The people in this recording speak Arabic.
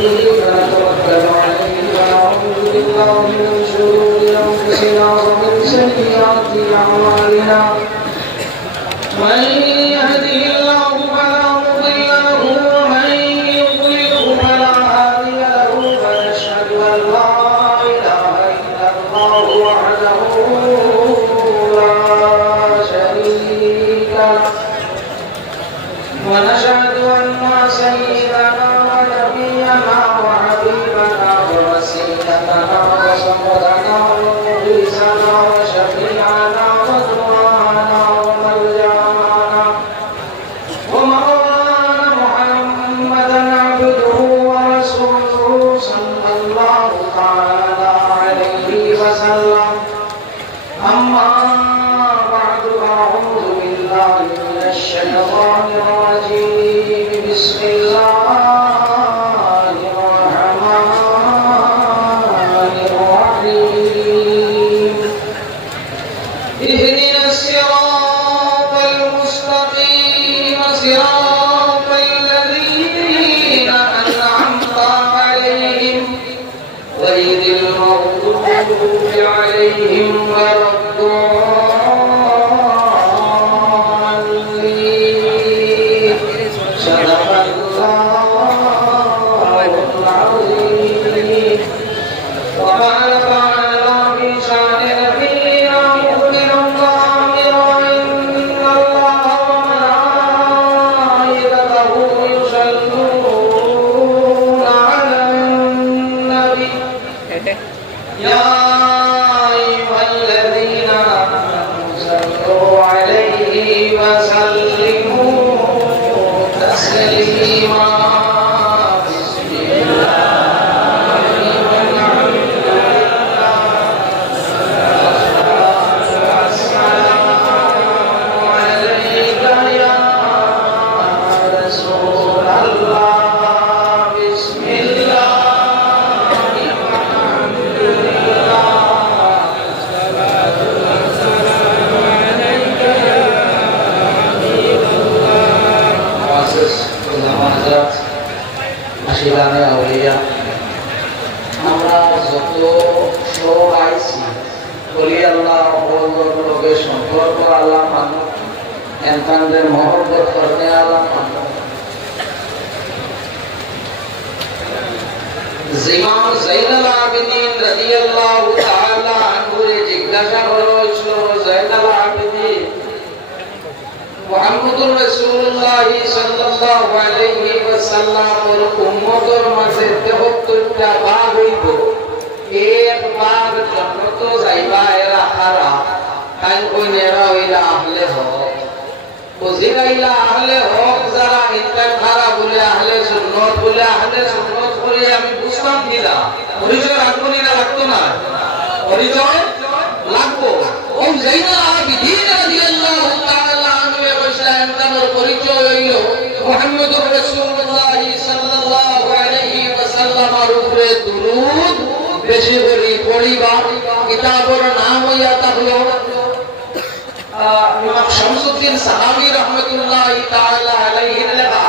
به فنتوكل عليه ونعوذ بالله من شرور أنفسنا ومن سيئات أعمالنا من يهده الله فلا مضل له ومن يضلله فلا هادي له ونشهد أن لا إله إلا الله وحده لا شريك له ونشهد أن سيدنا ونبينا وحبيبنا ووسيلتنا وصمدنا ومخلصنا وشفيعنا ودعانا وملجأنا ومولانا محمدا عبده ورسوله صلى الله تعالى عليه وسلم أما بعد أعوذ بالله من الشيطان الرجيم بسم الله الرحمن الرحيم اهدنا الصراط المستقيم صراط الذين أنعمت عليهم غير المغضوب عليهم ولا الضالين صدق الله العظيم وقال تعالى في شأن نبينا مؤمن ضامر إن الله وملائكته يصلون على النبي يا أيها الذين آمنوا صلوا عليه وسلموا تسليما بسم الله والحمد لله والسلام عليك يا رسول الله بسم الله والحمد لله معزز উলামাজাত আশিরানে আউলিয়া আমরা যত সব আইছি বলি আল্লাহ লোকে সম্পর্ক আল্লাহ মানো এনতানদের মহব্বত করতে আল্লাহ মানো ইমাম যাইনুল আবেদিন রাদিয়াল্লাহু তাআলা আনহুরে জিজ্ঞাসা করা হয়েছিল যাইনুল আবেদিন মুহাম্মদুর রাসূলুল্লাহ সাল্লাল্লাহু আলাইহি ওয়াসাল্লামের উম্মতের মাঝে 73টা ভাগ হইব এক ভাগ জান্নাত যাইবা এরা হারা তাই কইনেরা হইলা আহলে হক ওজিরাইলা আহলে হক যারা ইনকার খারা বলে আহলে সুন্নাত বলে আহলে সুন্নাত করে আমি বুঝতাম কিনা পরিচয় রাখবো না লাগতো না পরিচয় লাগবো ও যাইনুল আবেদিন রাদিয়াল্লাহু তাআলা আনহু বলেন তার পরিচয় হইল মুহাম্মদুর রাসূলুল্লাহ সাল্লাল্লাহু আলাইহি ওয়াসাল্লামের উপরে দুরূদ বেশি করে পড়িবা কিতাবের নাম হইয়া তাহলো ইমাম শামসুদ্দিন সাহাবী রাহমাতুল্লাহি তাআলা আলাইহি লেখা